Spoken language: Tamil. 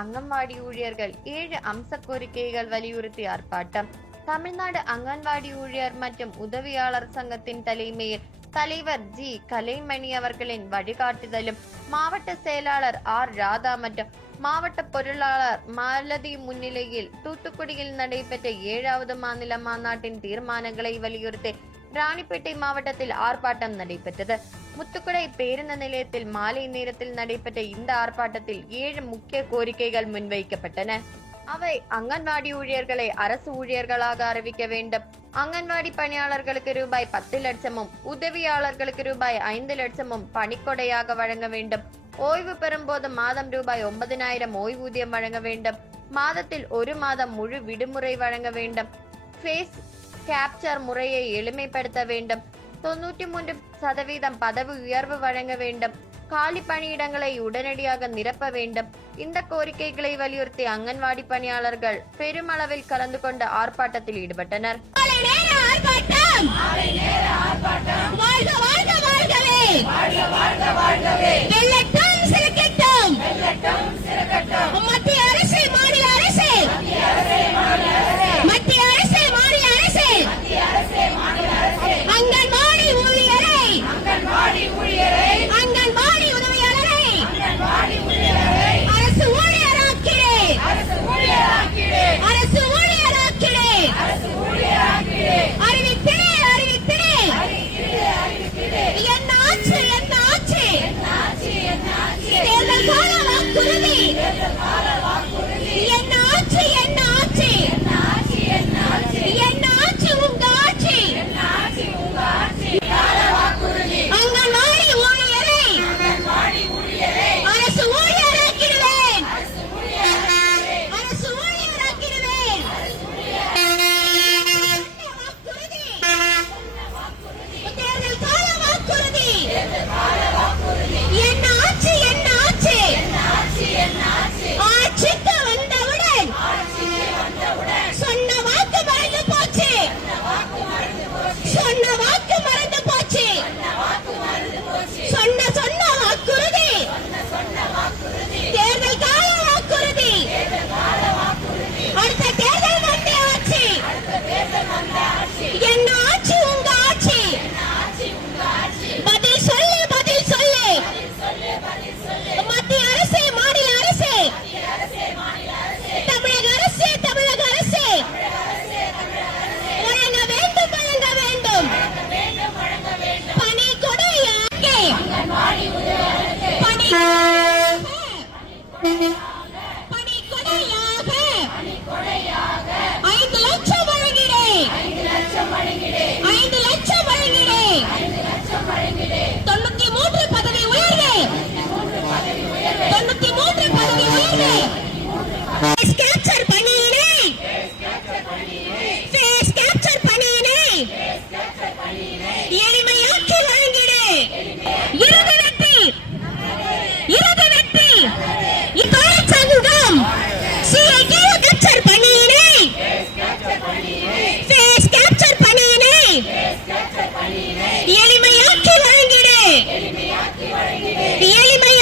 அங்கன்வாடி ஊழியர்கள் ஏழு அம்ச கோரிக்கைகள் வலியுறுத்தி ஆர்ப்பாட்டம். தமிழ்நாடு அங்கன்வாடி ஊழியர் மற்றும் உதவியாளர் சங்கத்தின் தலைமையில் தலைவர் ஜி. கலைமணி அவர்களின் வழிகாட்டுதலும் மாவட்ட செயலாளர் ஆர். ராதா மற்றும் மாவட்ட பொருளாளர் மாலதி முன்னிலையில் தூத்துக்குடியில் நடைபெற்ற ஏழாவது மாநில மாநாட்டின் தீர்மானங்களை வலியுறுத்தி ராணிப்பேட்டை மாவட்டத்தில் ஆர்ப்பாட்டம் நடைபெற்றது. முத்துக்குடை பேருந்து நிலையத்தில் மாலை நேரத்தில் நடைபெற்ற இந்த ஆர்ப்பாட்டத்தில் ஏழு முக்கிய கோரிக்கைகள் முன்வைக்கப்பட்டன. அவை அங்கன்வாடி ஊழியர்களை அரசு ஊழியர்களாக அறிவிக்க வேண்டும். அங்கன்வாடி பணியாளர்களுக்கு ரூபாய் பத்து லட்சமும் உதவியாளர்களுக்கு ரூபாய் ஐந்து லட்சமும் பணிக்கொடையாக வழங்க வேண்டும். ஓய்வு பெறும் போது மாதம் ரூபாய் ஒன்பதினாயிரம் ஓய்வூதியம் வழங்க வேண்டும். மாதத்தில் ஒரு மாதம் முழு விடுமுறை வழங்க வேண்டும். ஃபேஸ் கேப்சர் முறையை எளிமைப்படுத்த வேண்டும். தொன்னூற்றி மூன்று சதவீதம் பதவி உயர்வு வழங்க வேண்டும். காலி பணியிடங்களை உடனடியாக நிரப்ப வேண்டும். இந்த கோரிக்கைகளை வலியுறுத்தி அங்கன்வாடி பணியாளர்கள் பெருமளவில் கலந்து கொண்டு ஆர்ப்பாட்டத்தில் ஈடுபட்டனர். வாழ்க வாழ்க வாழ்கவே வாழ்க வாழ்க வாழ்கவே! சொன்ன எளிமையாக்கி வழங்கிடு. எளிமை